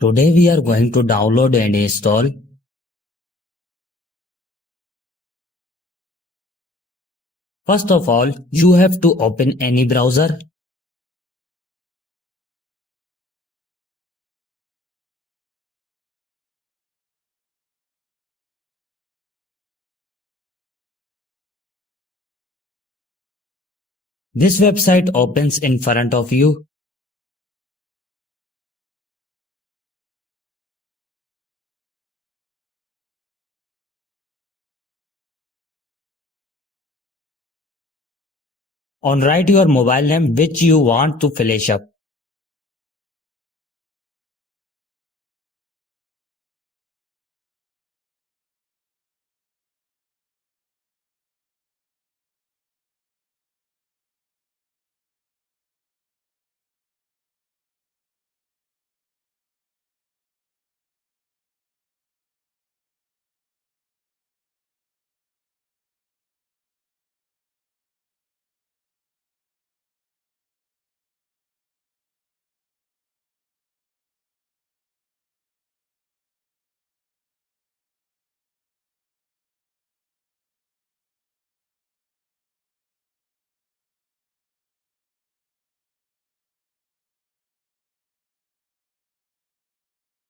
Today we are going to download and install. First of all, you have to open any browser. This website opens in front of you. On write your mobile name which you want to flash up.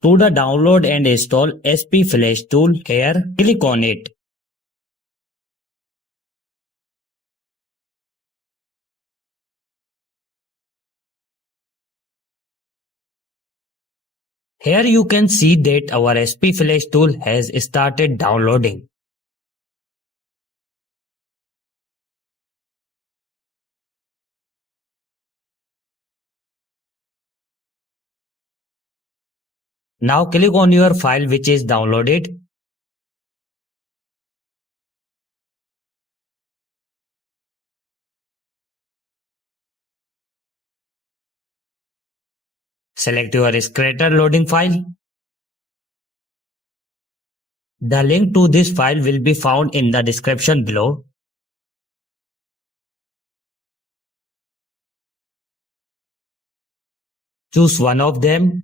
To the download and install SP Flash tool, here click on it. Here you can see that our SP Flash tool has started downloading. Now click on your file which is downloaded. Select your Scratter loading file. The link to this file will be found in the description below. Choose one of them.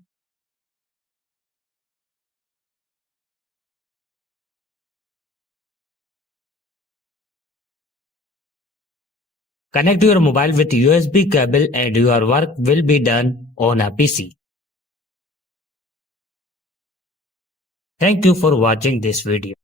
Connect your mobile with USB cable and your work will be done on a PC. Thank you for watching this video.